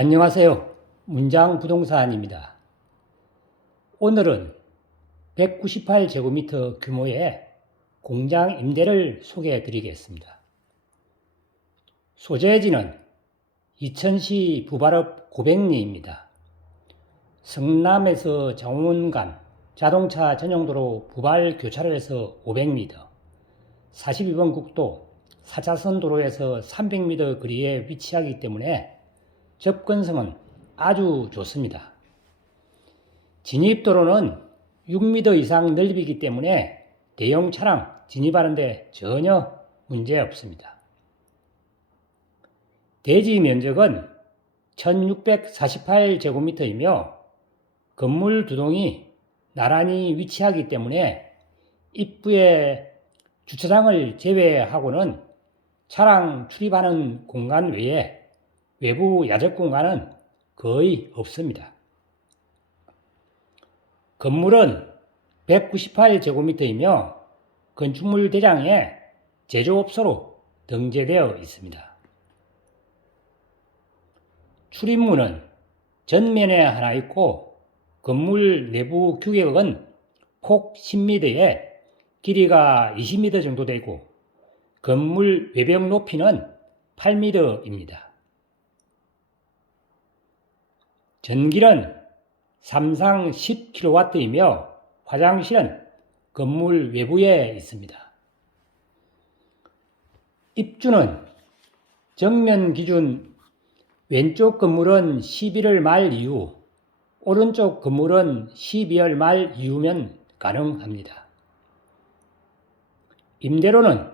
안녕하세요. 문장 부동산입니다. 오늘은 198제곱미터 규모의 공장 임대를 소개해 드리겠습니다. 소재지는 이천시 부발읍 고백리입니다. 성남에서 정원 간 자동차 전용도로 부발 교차로에서 500m, 42번 국도 4차선 도로에서 300m 거리에 위치하기 때문에 접근성은 아주 좋습니다. 진입도로는 6m 이상 넓이기 때문에 대형 차량 진입하는데 전혀 문제 없습니다. 대지 면적은 1648제곱미터이며 건물 두 동이 나란히 위치하기 때문에 입구에 주차장을 제외하고는 차량 출입하는 공간 외에 외부 야적 공간은 거의 없습니다. 건물은 198제곱미터이며 건축물 대장에 제조업소로 등재되어 있습니다. 출입문은 전면에 하나 있고 건물 내부 규격은 폭 10m에 길이가 20m 정도 되고 건물 외벽 높이는 8m입니다. 전기는 삼상 10kW이며 화장실은 건물 외부에 있습니다. 입주는 정면 기준 왼쪽 건물은 11월 말 이후, 오른쪽 건물은 12월 말 이후면 가능합니다. 임대료는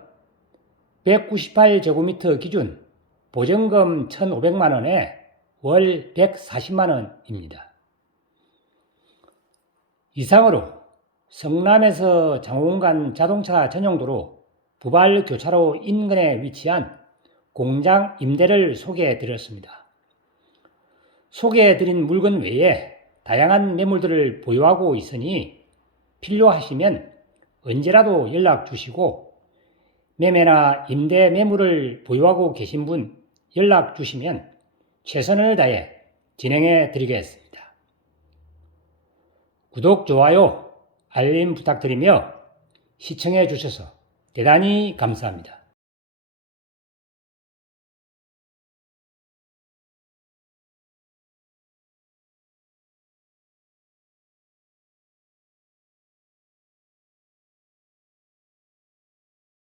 198제곱미터 기준 보증금 1,500만원에 월 140만 원입니다. 이상으로 성남에서 장원간 자동차 전용도로 부발 교차로 인근에 위치한 공장 임대를 소개해 드렸습니다. 소개해 드린 물건 외에 다양한 매물들을 보유하고 있으니 필요하시면 언제라도 연락 주시고 매매나 임대 매물을 보유하고 계신 분 연락 주시면 최선을 다해 진행해 드리겠습니다. 구독, 좋아요, 알림 부탁드리며 시청해 주셔서 대단히 감사합니다.